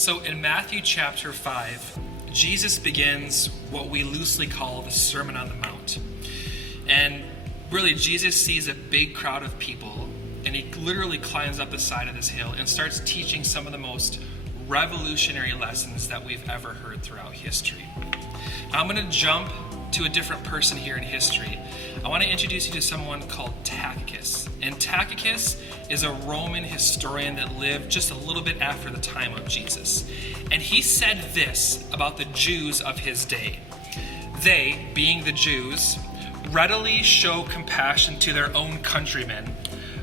So in Matthew chapter 5, Jesus begins what we loosely call the Sermon on the Mount. And really, Jesus sees a big crowd of people, and he literally climbs up the side of this hill and starts teaching some of the most revolutionary lessons that we've ever heard throughout history. I'm going to jump to a different person here in history. I want to introduce you to someone called Tacitus. And Tacitus is a Roman historian that lived just a little bit after the time of Jesus. And he said this about the Jews of his day. They, being the Jews, readily show compassion to their own countrymen,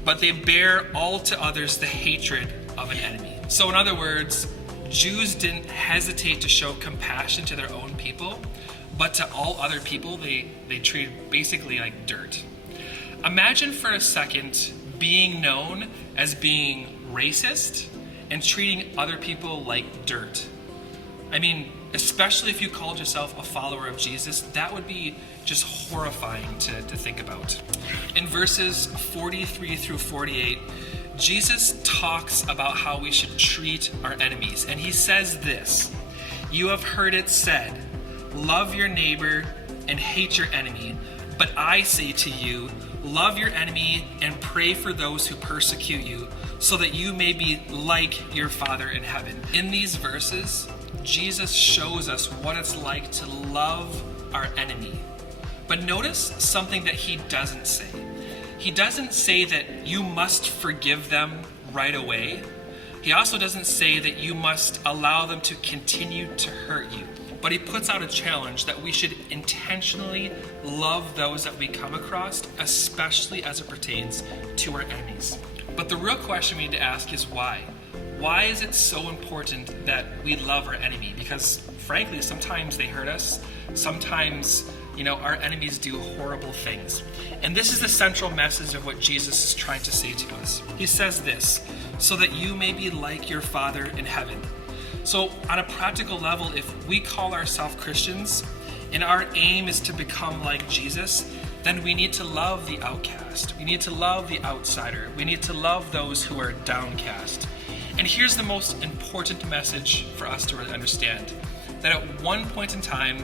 but they bear all to others the hatred of an enemy. So in other words, Jews didn't hesitate to show compassion to their own people, but to all other people, they treated basically like dirt. Imagine for a second being known as being racist and treating other people like dirt. I mean, especially if you called yourself a follower of Jesus, that would be just horrifying to think about. In verses 43 through 48, Jesus talks about how we should treat our enemies. And he says this, "You have heard it said, love your neighbor and hate your enemy. But I say to you, love your enemy and pray for those who persecute you, so that you may be like your Father in heaven." In these verses, Jesus shows us what it's like to love our enemy. But notice something that he doesn't say. He doesn't say that you must forgive them right away. He also doesn't say that you must allow them to continue to hurt you. But he puts out a challenge that we should intentionally love those that we come across, especially as it pertains to our enemies. But the real question we need to ask is why? Why is it so important that we love our enemy? Because frankly, sometimes they hurt us. Sometimes, our enemies do horrible things. And this is the central message of what Jesus is trying to say to us. He says this, "So that you may be like your Father in heaven." So on a practical level, if we call ourselves Christians and our aim is to become like Jesus, then we need to love the outcast. We need to love the outsider. We need to love those who are downcast. And here's the most important message for us to really understand, that at one point in time,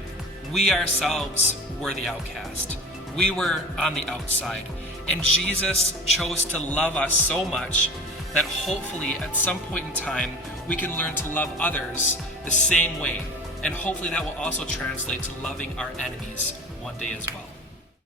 we ourselves were the outcast. We were on the outside. And Jesus chose to love us so much that hopefully at some point in time, we can learn to love others the same way. And hopefully that will also translate to loving our enemies one day as well.